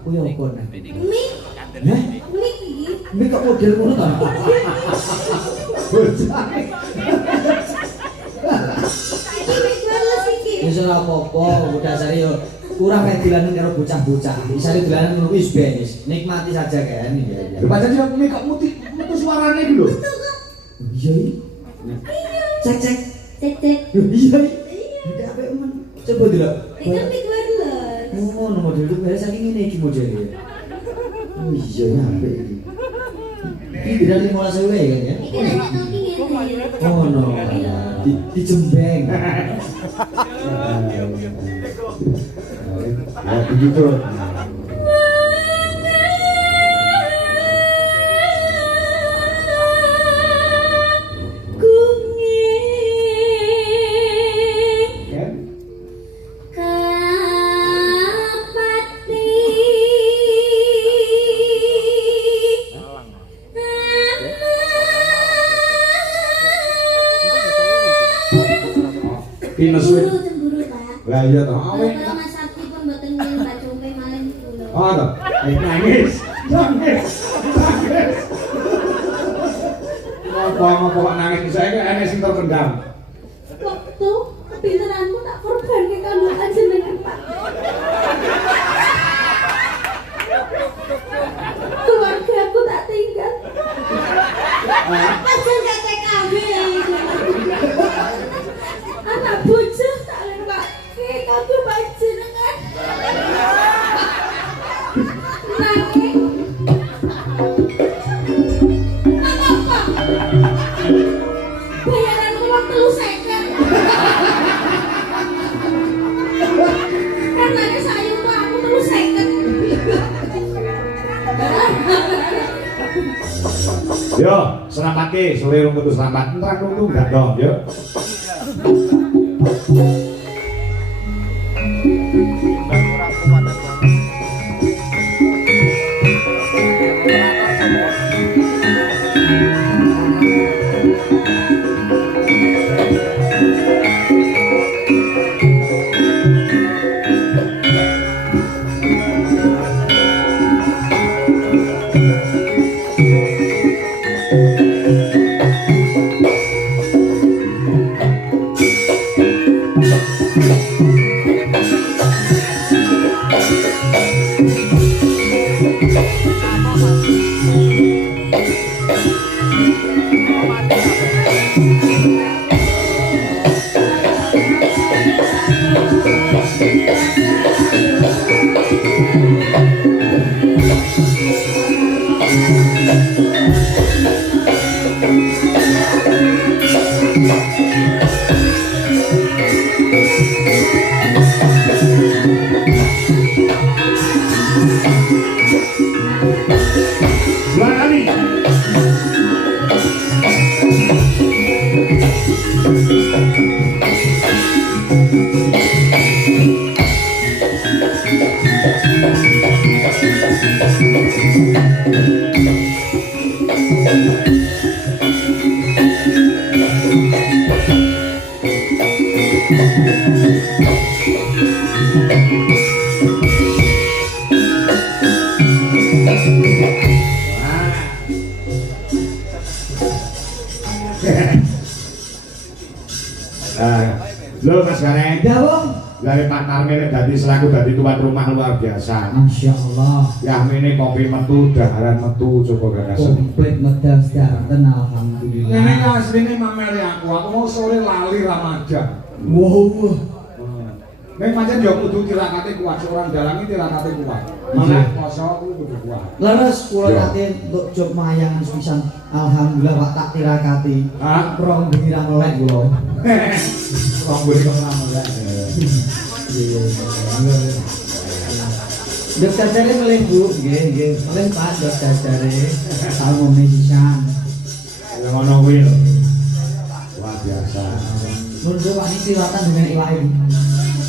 Kuwi apa nek? Mik. Heh? Mik iki. Mik kok model ngono ta? Bocah. Iki mik wireless iki. Wis ora apa-apa, udah sare yo kurang kayak dilanen karo bocah-bocah. Isane dilanen ngono wis benes. Nikmati saja kan. Iya. Pancen sing mik kok metu suarane iki lho. Iya. Cek cek. Cek cek. Iya. Udah apik men. Coba delok. Itu mik wireless. Oh, nomor dulu bare saking ngene iki modele. Oh iya ya apik iki. Iki dari 15.000 kan ya? Iki nek talking ngene. Oh no. Di Jembeng. Ya begitu. Cemburu Pak. Lah iya toh. Kalau Mas Sakti pun mboten nyen Pak Jompe malah kula. Oh toh. Nangis. Nangis. Nangis. Ngopo kok nangis saya kan enek sing terpendam. Waktu pinteranku tak korban ke kamu jenengan Pak. Keluarga aku tak tinggal. Pasal gak TKW. Anak bocah tak lembak ke kamu panjenengan. Nangis. Apa? Bayaran uang 3.000. Karena sayur tuh aku 3.000. Yo, selamat ke, selirung putus selamat. Entar nunggu enggak dong, yo. Lho Mas Gareng. Ya, Bang. Dari Pak Karmel dadi selaku dadi tuan rumah luar biasa. Masyaallah. Ya mene kopi metu, daharan metu, coba gagasan. Komplit medal sedanten alhamdulillah. Nene asline mameli aku mau sore lali Ramadan. Wow. Nek pancen yo kudu tirakate kuat, orang dalangi tirakate kuat. Malah poso kuwi kudu kuat. Leres kula nate untuk job mayangan sepisan. Alhamdulillah Pak tak tirakati. Hah? Rong bengi ra melek kula. Wong boleh kok ora melek. Dok dadare meleh Bu, nggih. Meleh Pak dok dadare. Tahu mesisan. Ya ngono kuwi lho. Luar biasa. Mun wani kliwatan dengan iwake.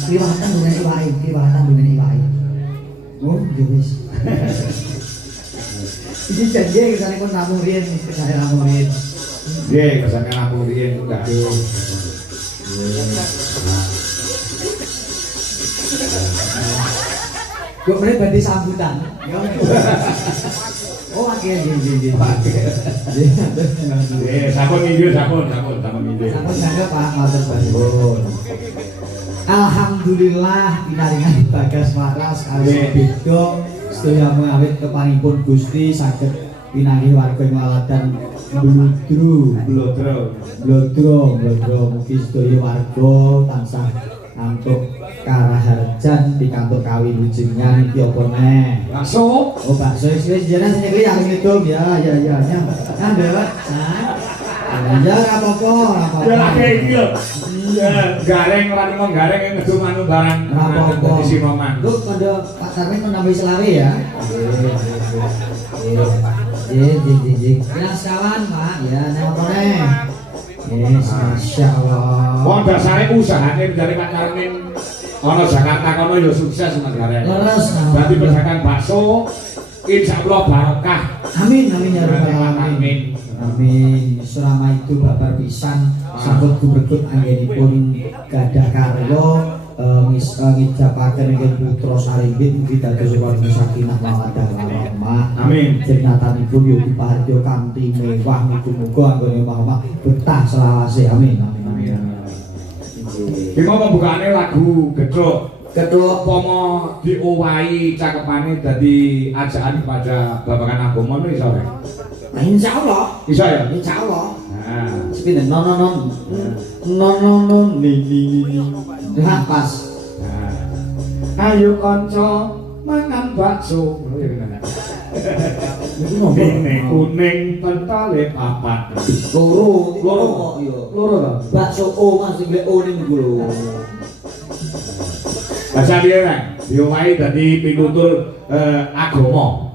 Kliwatan dengan iwake. Oh, nggih wis. Iki janji kesane kon namung riyen, kesane namung riyen. Nggih, kesane namung riyen ku gak. Kok meneh badhe sambutan. Oh, oke, nggih. Sampun inggih, sampun inggih. Sampun sanggep Pak matur bangun. Alhamdulillah pinaringan Bagas Waras kali beda sedaya mengawit kepanipun Gusti saged pinanggih warga Waladan Blodro mugi sedaya warga tansah antuk karaharjan pikantuk kawilujengan iki apa neh. Bakso. Oh, bakso wis jenengan sing iki yang ngidul ya. Ngandhut. Ya ora apa-apa. Ya lagi iki lho. Ya, gareng ora nang gareng ngedum anu barang. Ora apa-apa. Isi moman. Lu kandha Pak Sarmin menambahi selawe ya. Nggih. Bilang sekawan, Pak. Ya, nek apa neh. Yes, masyaallah. Wong dasare usahane dari Pak Sarmin ana Jakarta kono ya sukses Mas Gareng. Leres. Dadi pedagang bakso insyaallah barokah. Amin ya rabbal alamin. Amin. Selama itu babar pisan sampun gubregut anggenipun gadah karya ngijapaken ingkang putra sarimbit mugi dados warga sakinah mawaddah warahmah. Amin. Jenenganipun yo diparingi kanthi mewah muga-muga anggone omah-omah betah selawase. Amin. Iki mau pembukaane lagu Gedhok. Pomo diowahi cakepane dadi ajaan pada babagan agama iso ora? Insyaallah. Iso ya? Insyaallah. Nah, sepinten non ni. Dah pas. Nah. Ayo kanca mangan bakso. Iki ngomong Kuning pentale papat. loro kok yo. Loro to? Bakso O Mas sing O niku lho. Baca dia kan, diowahi dadi pinutur agama.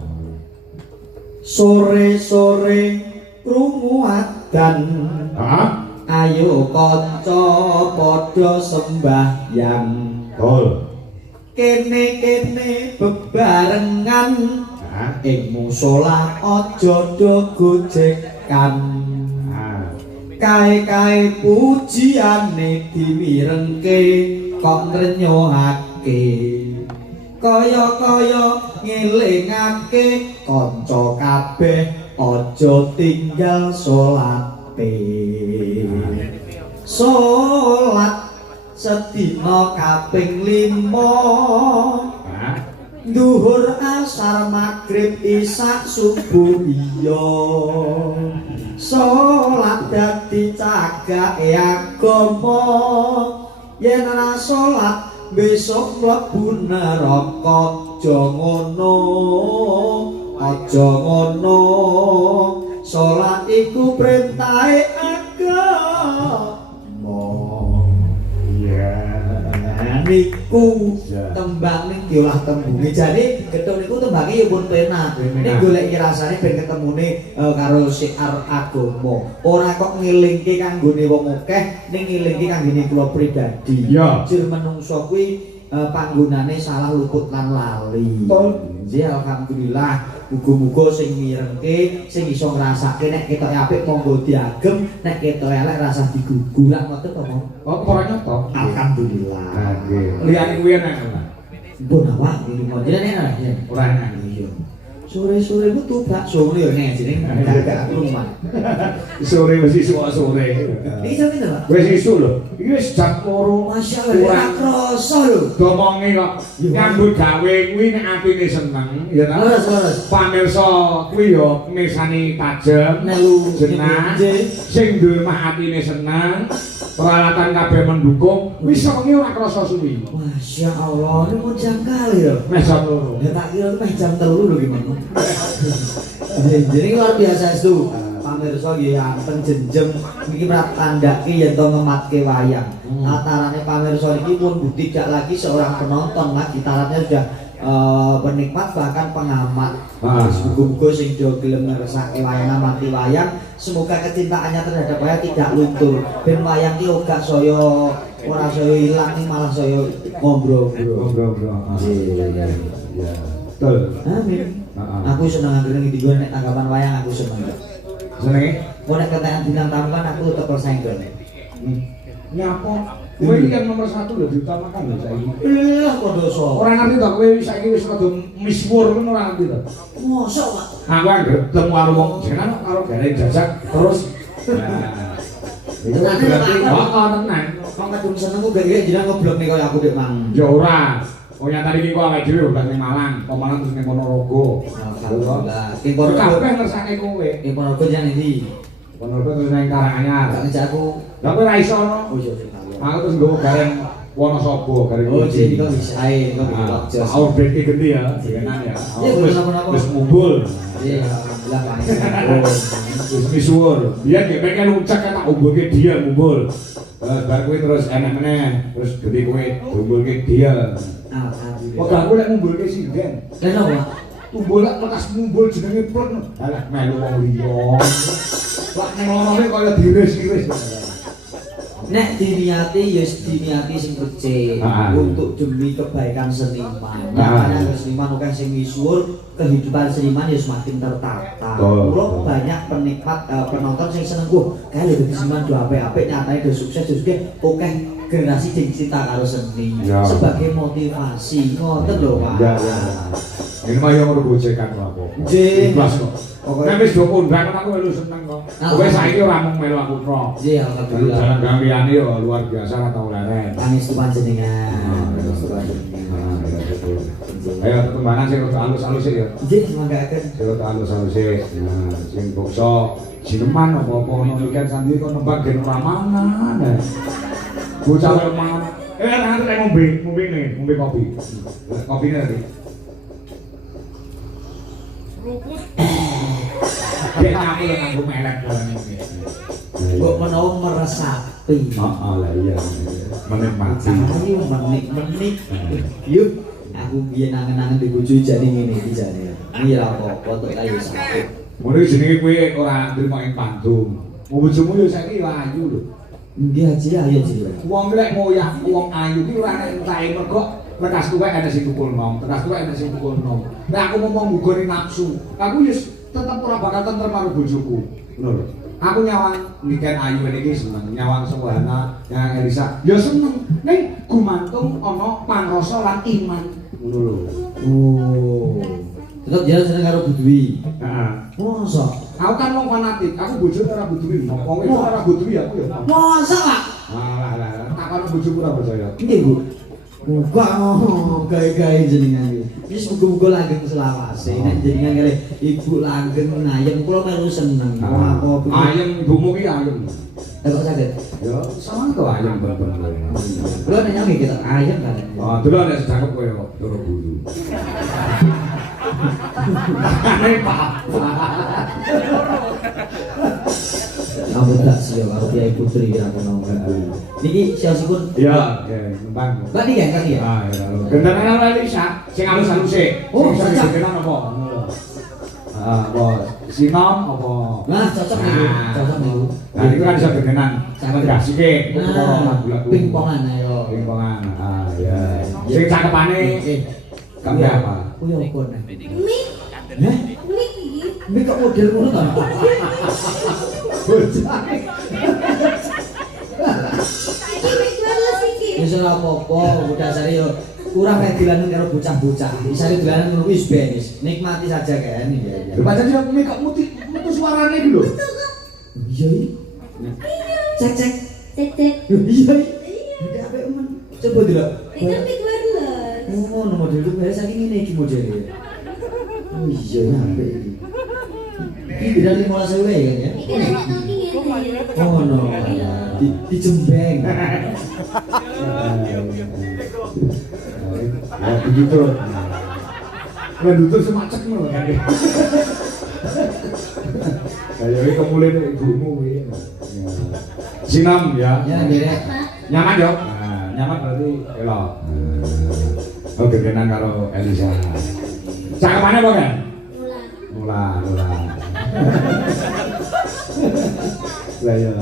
Sore-sore krungu adzan. Heeh. Ayo kanca padha sembahyang. Betul. Kene-kene bebarengan Nah. ing musala aja do gojekan. Nah. Kae-kae pujiane dimirengke kok nrenyohake. Kaya-kaya ngelingake kanca kabeh aja tinggal salate. Salat sedina kaping 5. Nah. Duhur asar magrib isak subuh iya. Salat dadi cagake agama. Yen ora salat besok mlebu neraka. Aja ngono. Salat iku perintahe agama. Niku tembang ning diolah tembunge. Jadi Gedhok niku tembange ya pun penak. Nek golek rasane ben ketemune karo syiar agama. Ora kok ngelingke kanggone wong akeh, ning ngelingke kanggone kula pribadi. Jur menungso kuwi panggonane salah luput lan lali. Jadi alhamdulillah muga-muga sing mirengke, sing iso ngrasake nek ketoke apik monggo diagem, nek ketoke elek rasah digugu. Lah ngoten to, Mas. Oh, ora nyoto. Alhamdulillah. Nggih. Liyane kuwi enak. Mbon awak iki mau jenenge ya. Ora enak. Iya. Sore-sore ku tuh bakso lho nek jeneng gak rumah. Sore wis isuk sore. Iki sampe to, Pak? Wis isuk lho. Iki wis jam 2. Masyaallah ora krasa lho. Domonge kok nyambut gawe kuwi nek atine seneng ya ta. Leres. Pamirsa kuwi ya mirsani tajem, Melu jenah sing duwe mah atine seneng, peralatan kabeh mendukung, wis wengi ora krasa suwi. Masyaallah, ini pun jangkal ya. Meh jam 2. Ya tak kira meh jam 3 lho gimana. Jadi luar biasa itu. Pamirsa nggih ampun jenjem niki pratandhake yen to ngematke wayang. Atarane pamirsa niki pun tidak lagi seorang penonton lagi, taratnya sudah penikmat bahkan pengamat. Muga-muga sing do gelem ngersake wayang amati wayang, semoga kecintaannya terhadap wayang tidak luntur. Ben wayang ki ora saya ora saya ilang malah saya ngombro-ngombro. Iya. Betul. Amin. Aku seneng anggere ngendi gue nek tanggapan wayang aku seneng. Senenge? Kok nek ketekan bintang tamu kan aku tetep senggol. Nyapa? Kowe iki yang nomor 1 lho diutamakan lho saiki. Lah kok dosa. Ora ngerti to kowe saiki wis rada misuwur ngono ora ngerti to. Mosok, Pak. Aku anggere ketemu karo wong jenengan karo gare jajak terus. Nah. Itu Tenan, berarti Pak. heeh tenan. Kok kadung senengku gak jenengan ngoblok nih koyo aku Dik Mang. Ya ora. Oh nyata iki kok awake dhewe udah ning Malang, kok Malang terus ning Ponorogo. Alhamdulillah. Ki Ponorogo. Kabeh ngersake kowe. Ki Ponorogo jan ndi? Ponorogo terus ning Karanganyar. Gak ngejak aku. Lah kowe ra iso no. Oh iya. Aku terus nggowo gareng Wonosobo, gareng. Oh, jadi kok bisa ae, kok bisa. Aku break gede ya, jenengan ya. Iya, Wis kenapa-napa. wis mumbul. Iya, alhamdulillah Pak. Wis misuwur. Biyen gek pengen ucak tak umbulke dia mumbul. Bar kowe terus enak meneh, terus gede kowe umbulke dia. Alhamdulillah. Kok aku lek ngumbulke sinden. Kenapa? Tumbul lek lekas mumbul jenenge plek. Alah melu wong liya. Lak ning lorone kaya diris-iris. Nek diniati ya diniati sing becik untuk demi kebaikan seniman. Makanya seniman akeh sing misuwur, kehidupan seniman ya semakin tertata. Kulo banyak penikmat penonton sing seneng kok kae lho seniman do apik-apik nyatane do sukses juga akeh generasi sing cinta karo seni sebagai motivasi. Ngoten lho, Pak. Ya. Ini mah yo ngono-gojekan aku. Nggih. Ikhlas kok. Nek wis do kondang aku melu seneng kok. Kowe saiki ora mung melu aku tok. Nggih, alhamdulillah. Jalan gangliane yo luar biasa ora tau leren. Pangestu panjenengan. Pangestu panjenengan. Ayo tetembanan sing rada alus-alus ya. Nggih, mangkaken. Sing rada alus-alus nah sing bokso jineman apa-apa ono mikir sandiri kok nembang gen ora mangan. Bocah lemah. Nanti lek ngombe kopi. Kopine tadi. Dia nyampe nganggo melek barang iki. Kok menawa meresapi. Heeh lah iya. Menikmati. Ayo menik-menik. Yuk, aku biyen nangen-nangen di bojo jane ngene iki jane. Iya apa-apa tok ayo satu. Mulai jenenge kowe ora nrimo ing Bandung. Bojomu yo saiki ayu lho. Nggih Haji ayo Ji. Wong lek moyah wong ayu ki ora entek mergo lekas tuwek ana sing tukul nom, lekas tuwek ana sing tukul nom. Nek aku ngomong nggone nafsu, aku yo tetep ora bakal tentrem karo bojoku. Ngono lho. Aku nyawang niken ayu iki seneng, nyawang Suwana, nyawang Elisa. Ya seneng. Ning gumantung ana pangrasa lan iman. Ngono lho. Oh. Tetep jalan seneng karo Budwi. Heeh. Mosok. Aku kan wong fanatik, aku bojone ora budui. Wong itu ora budui aku ya. Mosok, Pak. Alah, takon bojoku ora percaya. Nggih, Bu. Muga gawe-gawe jenengan iki. Wis muga-muga langgeng selawase. Nek jenengan kali ibu langgeng ngayem kula melu seneng. Apa Ayem ibumu ki ayem. kok saged? Ya, sama to ayem bener-bener. Kula nek nyami kita ayem kan. Oh, delok nek cakep koyo loro bulu. Ane papa. Aku tak siap karo Kiai Putri kira kono. Niki siosipun. Iya, nembang. Mbak Nika kan ya? Ah, ya lalu. Gendane ora Elisa, sing halus-halus e. Oh, sing cocok. gendan apa? Ah, apa? Sinom apa? Nah, cocok niku. Cocok niku. Nah, itu kan bisa berkenan. Sama dikasihke Nah, pingpongan ayo. Pingpongan. Ah, ya. Sing cakepane kamu apa? Kuwi apa nek? Mik, Heh? mik iki. Mik kok model ngono ta? Bocah. Iki mik wireless iki. Wis ora apa-apa, dasare yo kurang nek dilanen karo bocah-bocah. Isane dilanen ngono wis ben wis. Nikmati saja kan. Iya. Pancen yo mik kok mutu suarane iki lho. Iya. Cek cek. Cek cek. Iya. Ada apa men? Coba delok. Itu mik wireless. Oh, nomor model itu saking ngene iki modele. Oh iya nyampe iki. Iki dari 15.000 ya kan ya? Iki nek talking ngene. Oh no. Di Jembeng. Ya begitu. Lah tutup semacet ngono kan. Kayak iki kemule ibumu kuwi. Sinam ya. Ya ngene. Nyaman yo. Nah, nyaman berarti elok. Oh, gedenan karo Elisa. Cakepane apa kan? Mulan. Mula. Lah ya.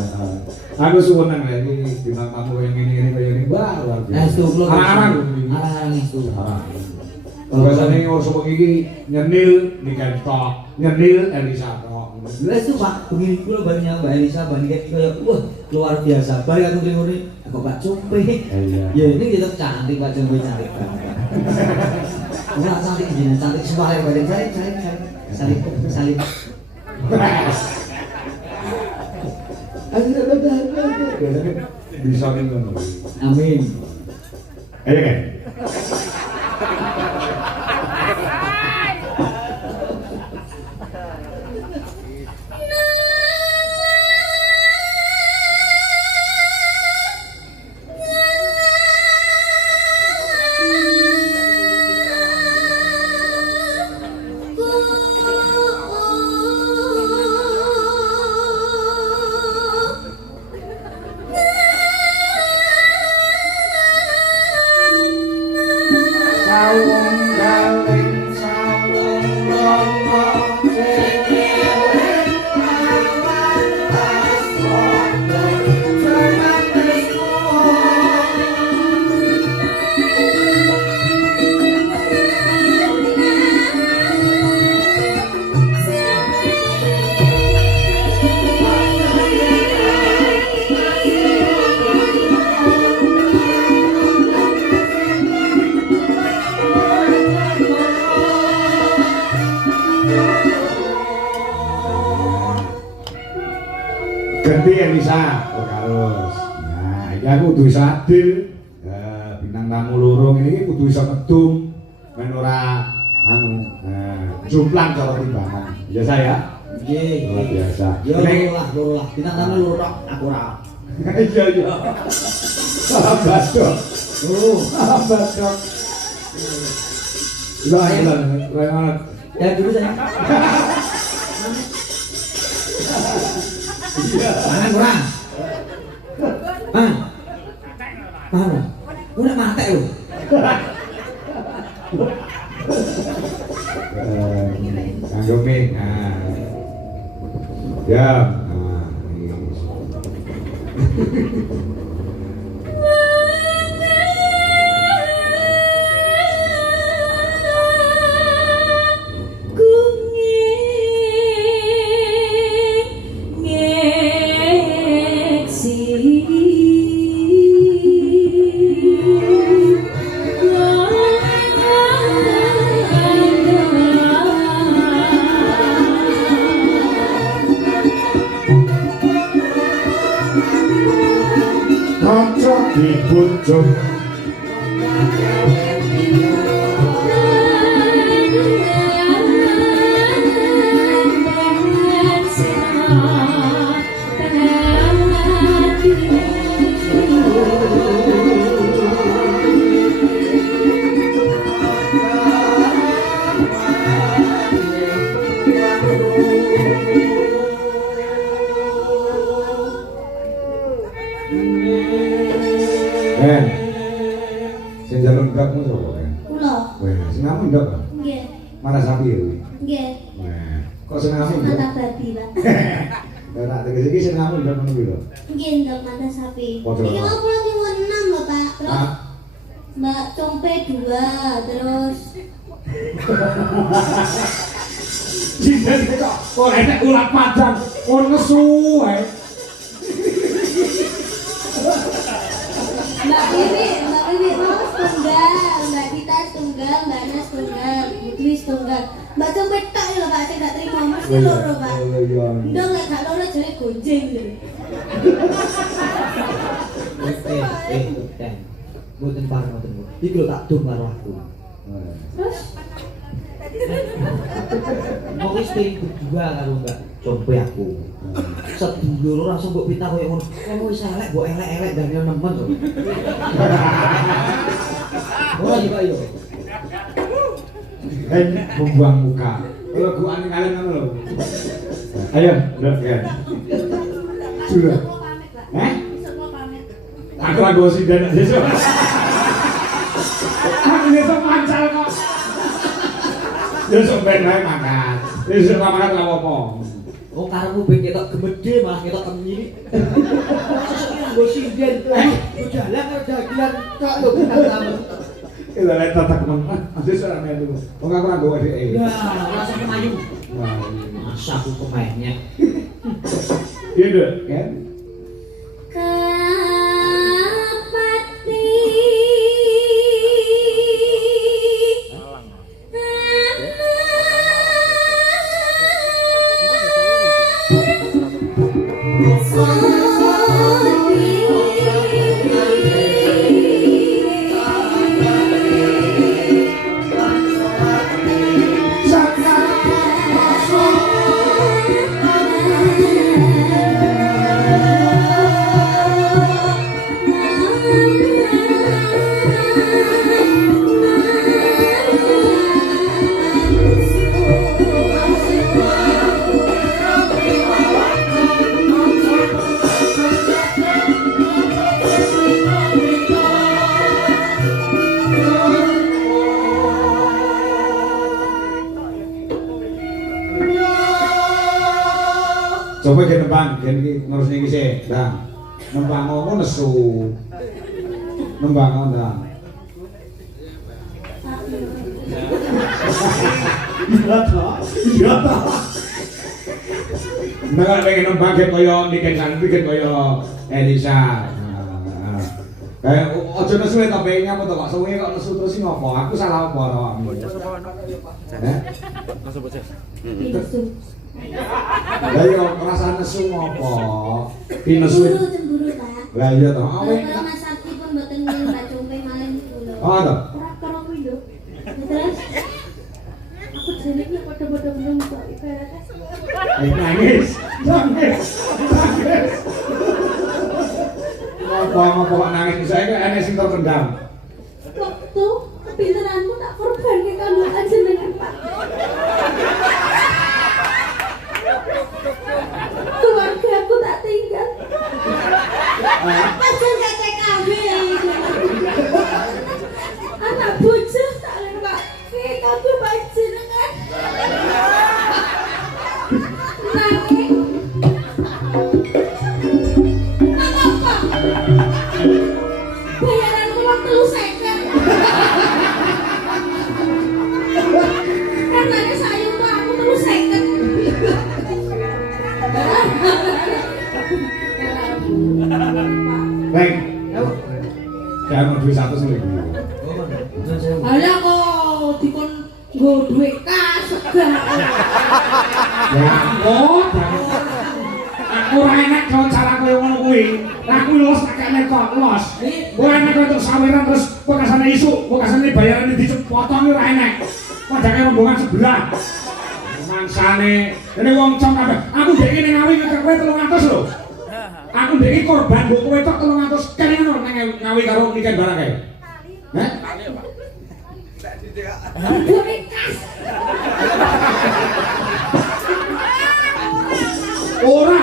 Aku suwun nang iki bintang tamu yang ini kaya ini luar biasa. Estu kula. Arang-arang. Arang-arang estu. Biasane ngosok iki nyenil niken tok, nyenil Elisa tok. Wes tuh Pak, begini kula bari nyang Mbak Elisa bani kaya wah, luar biasa. Balik aku ngene, aku Pak Compe. Iya. Ya ini kita cantik Pak Compe cantik banget. Ora cantik jenengan cantik sumpah ya badan salib. Bisa ngono. Amin. Ayo kan. Ganti Elisa, harus. Nah, ini aku kudu bisa adil. Bintang tamu loro ini kudu bisa ngedum, men ora anu, jumplang cara timbangan. Biasa ya? Nggih. Luar biasa. Ya loro lah. Bintang tamu loro tok, aku ora. Iya iya. Salam badok. Salam badok. Lah, lah. Ya dulu saya. Mangan kurang. Mana? Udah mate lu. Kanggo mie. Ya. Dibujuk sing jalur ndakmu sapa kan? Kula. Weh, sing ngamu ndak kan? Nggih. Mana sapi ya? Wi? Nggih. Weh, kok sing ngamu ndak? Mata babi, Pak. Ora tegese iki sing ngamu ndak ngono kuwi lho. Nggih, ndok mata sapi. Padha. Iki mau pulang di 6 lho, Pak. Terus Ah, Mbak Compe 2, terus jinden kok kok enek ulat padang, kon nesu wae. Mbak Bibi mau setunggal, Mbak Dita setunggal, Mbak Nas setunggal, Putri setunggal. Mbak Compe tak lho, Pak, sing gak terima mesti loro, Pak. Oh iya. Ndok lek gak loro jare gonjing lho. Mboten pareng mboten. Iki lho tak dum karo aku. Terus Mau wis pengen berdua karo Mbak Compe aku. Sedulur langsung mbok pitah koyo ngono. Kowe wis elek, mbok elek-elek dan yo nemen to. Ora iki Pak yo. Membuang muka. Kalau gua aneh kalian ngono lho. Ayo, ndak kan. Sudah. besok mau pamit. Aku lagi sidan besok. Aku besok mancal kok. Besok ben wae makan. Besok makan lha apa? Oh karepmu ben ketok gemede malah ketok kemiri. Sesuk iki nggo sinden. Jalan karo dagelan kok lho bintang tamu. Kita lihat tatak teman. Asis ora metu. Wong aku ora nggo dhek. Ya, langsung kemayu. Wah, Masa aku kemainnya. iya deh, kan? Coba ke nembang, ngurus ini sih, dah. Nembang ngono nesu, nembang ngono dah. Iya toh. Nggak pengen nembang kayak koyo Niken Santi, kayak koyo Elisa. Kayak ojo nesu ya tapi apa tuh kok semuanya kok nesu terus ini apa? Aku salah apa awakmu? Nesu. Lah yo perasaan nesu apa? Ki nesu. Cemburu ta. Lah iya toh. Kalau Mas Sakti pun mboten mbak Jompe malih kula. Oh toh. Ora karo kuwi lho. Terus aku jenenge padha-padha belum kok ibaratnya. Nangis. Ngomong kok nangis bisa iki ana sing terpendam. Waktu kepinteranku tak korban ke kanggo jenengan Pak. Keluarga aku tak tinggal. Pasang gak TKW. Anak bocah tak lewat. Kamu Pak jenengan. Nangis. Apa? Bayaran uang 3.000. Katanya sayang tuh aku 3.000. Bang. Jangan duit 100 lho. Alah kok dikon nggo duit kas segala. Ya ampun. Aku ora enak kalau cara koyo ngono kuwi. Lah aku los tak kene kok los. Kowe enak untuk saweran terus bekasane isu, bekasane bayaran dipotong ora enak. Padahal rombongan sebelah. Mangsane, ini wong cong kabeh. Aku ndek kene ngawi ngekek kowe 300 lho. Aku ndek iki korban mbok kowe tok 300 kene ngono nang ngawi karo niken barang kae. Heh? Duit kas. Ora.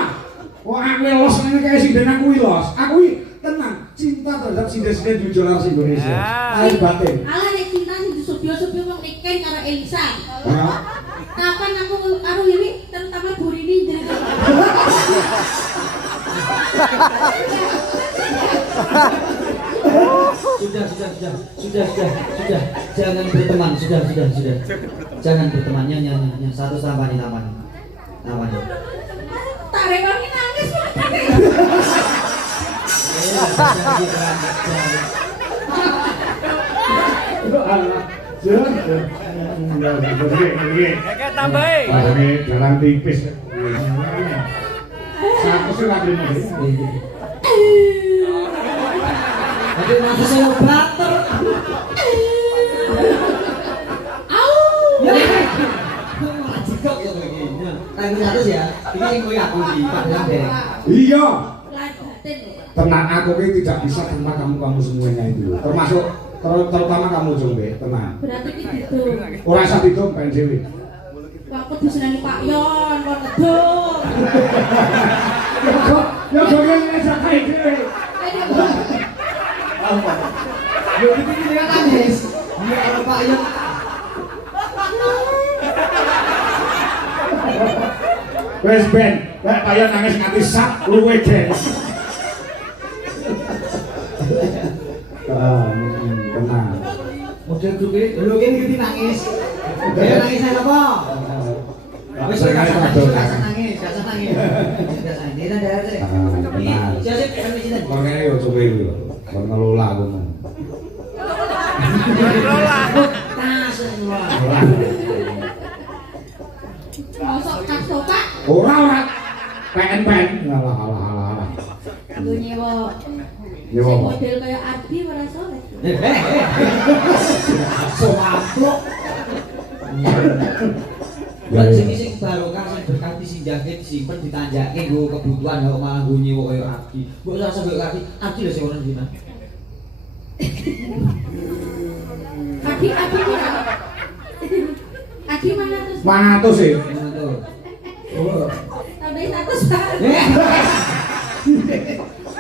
Wong aku los ngene kae sinden aku los. Aku tenang, cinta terhadap sinden-sinden jujuran Indonesia. Ayo batin. Alah nek cinta sing disubyo-subyo wong Niken karo Elisa. Ya. Kapan aku karo ini terutama Burini jenenge. Sudah. Jangan berteman, sudah. Jangan berteman, nyanyi. Satu tampani. Tak rewangi nangis wae. Kayak tambahin. Ini jalan tipis. Satu sih lagi nih. Tapi nanti saya bater. Au. Malah jegok ya begini. Tanggung 100 ya. Ini yang gue aku di Padang deh. Iya. Lan batin. Tenang, aku ini tidak bisa tanpa kamu semuanya itu. Termasuk terutama kamu Jombe, tenang. Berarti iki gitu. Ora usah didom ben dhewe. Aku diseneni Pak Yon, kon ngeduk. Ya kok ngene sakai dhewe. Yo iki dia nangis. Dia kalau Pak Yon. Wes ben, Pak Yon nangis nganti sak luwe gen. Tenang. Model grup ini, lu kan gitu nangis. Dia nangis apa? Wis gak usah nangis. Dia kan daerah sih. Siapa sih kan sini? Makanya yo coba itu, kalau ngelola aku mau. Tas semua. Mosok kas to, Pak? Ora. PN. Alah. Nggo nyewa. Nyewa Sing apa? model kaya Ardi ora soleh. So amplop. Ya, ya. Sing barokah sing berkah disinjake disimpen ditanjake nggo kebutuhan kok malah nggo nyewa kaya Ardi. Mbok ora sampe Ardi lho sing ora dina. Adi pira? Adi mana terus? Mana tuh sih? Oh. Sampai 100 Pak.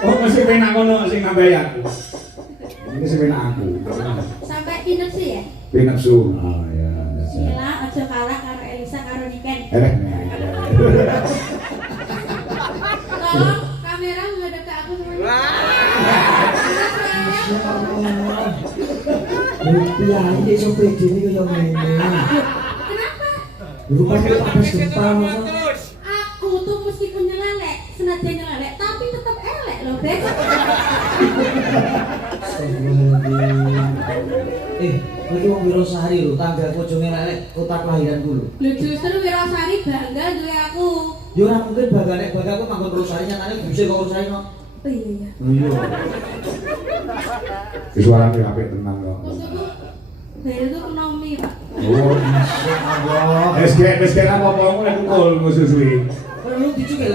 Oh, masih penak kono sing nambahi aku. Ini sing penak aku. Sampai pinep sih ya. Penak su. Oh ya. Sila aja kalah karo Elisa karo Niken. Tolong kamera menghadap ke aku semuanya. Rupiah ini so pede ini kaya ngene. Kenapa? Rupanya pas gempa masa. Aku tuh meskipun nyelelek, senajan nyelelek, tapi tetap elek loh, Beb. Kowe wong Wirosari lho, tangga pojone lelek kota kelahiranku lho. Lho justru Wirosari bangga duwe aku. Ya ora mungkin bangane aku manggon Wirosari nyatane bisa kok Wirosari no. Oh iya. Iya. Suarane apik tenan kok. Maksudku Bel itu ekonomi, Pak. Oh, Allah. wis apa-apa nek kukul susui. Perlu dicukil.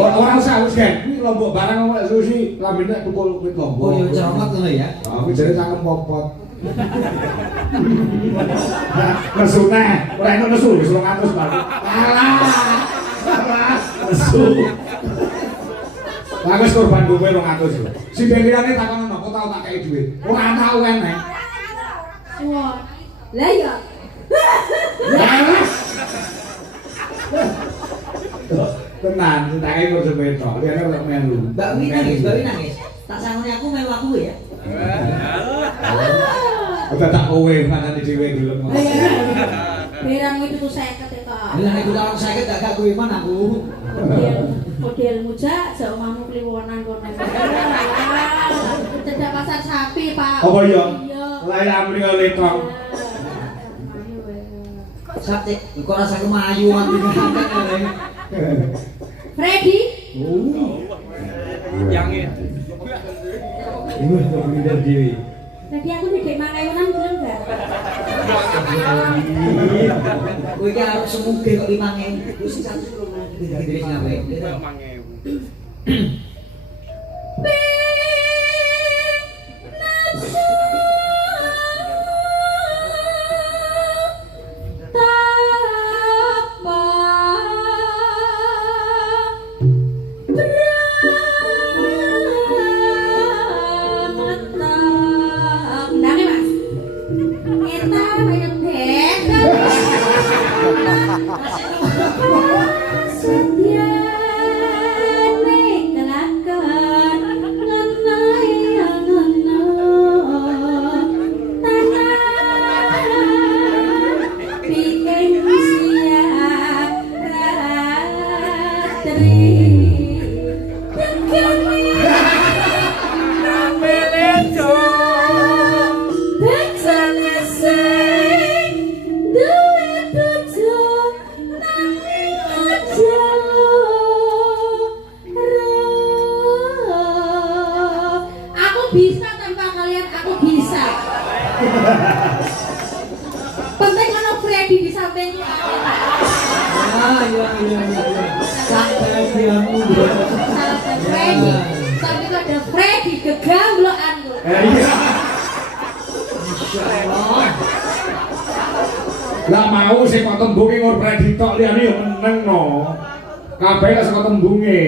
Ora usah wis kan. Iki lombok barang kok susi lambene kukul wit lombok. Oh ya cermat ngono ya. Aku jare cangkem popot. Nesune, ora enak nesu wis 200 baru. Alah. Nesu. Lah wis korban kowe 200 lho. Si Delirane takono kok tau tak kei dhuwit. Ora tau eneh. Wah. Lah ya. Tenan, tak kei kok sepeda. Liyane kok melu. Mbak Wi nangis. Tak sangone aku melu aku ya. Udah tak kowe manane dhewe gelem. Berang itu tuh 50 ya, Kak. Lah nek ora sakit gak kowe man aku. Modelmu jak, jauh mamu kliwonan kono. Cedak pasar sapi, Pak. Apa iya? Iya. Layam mriko letong. Sate, kok rasaku mayu mati ngangkat. Freddy, Ibu kok beli dhewe. tadi aku dedek mangayunan belum enggak? Kowe iki arep semuge kok 5.000. Wis satu lho gede-gede sing apik. Bisa tanpa kalian, aku bisa. Penting kalau Freddy di sampingku. Ah iya. Sampai diamu. Ada Freddy, tapi kok ada Freddy gegambloanku. Iya. Insyaallah. Lah mau sing kok tembunge ngor preditok liyane yo meneng no. Kabeh lek saka tembunge.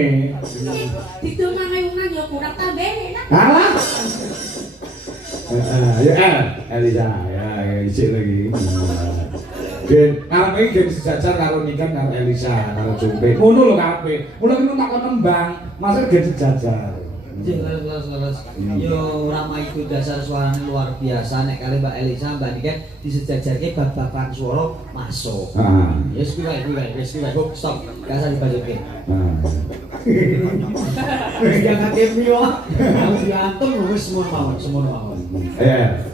Didol mangayunan yo kurang tambene nak. Alah. Ya Elisa, ya isik lagi. Gen, karep iki gen sejajar karo Niken karo Elisa, karo Jumpe. Ngono lho kabeh. Mula kene tak kon nembang, maksud gen sejajar. Jelas. Yo Rama itu dasar suaranya luar biasa. Nek kali Mbak Elisa, Mbak Niken disejajarke bab-baban swara masuk. Heeh. Wis kuwi, stop. Gak usah dibajoke. Jangan kemi wae. Harus diatur wis semono mawon. Ya.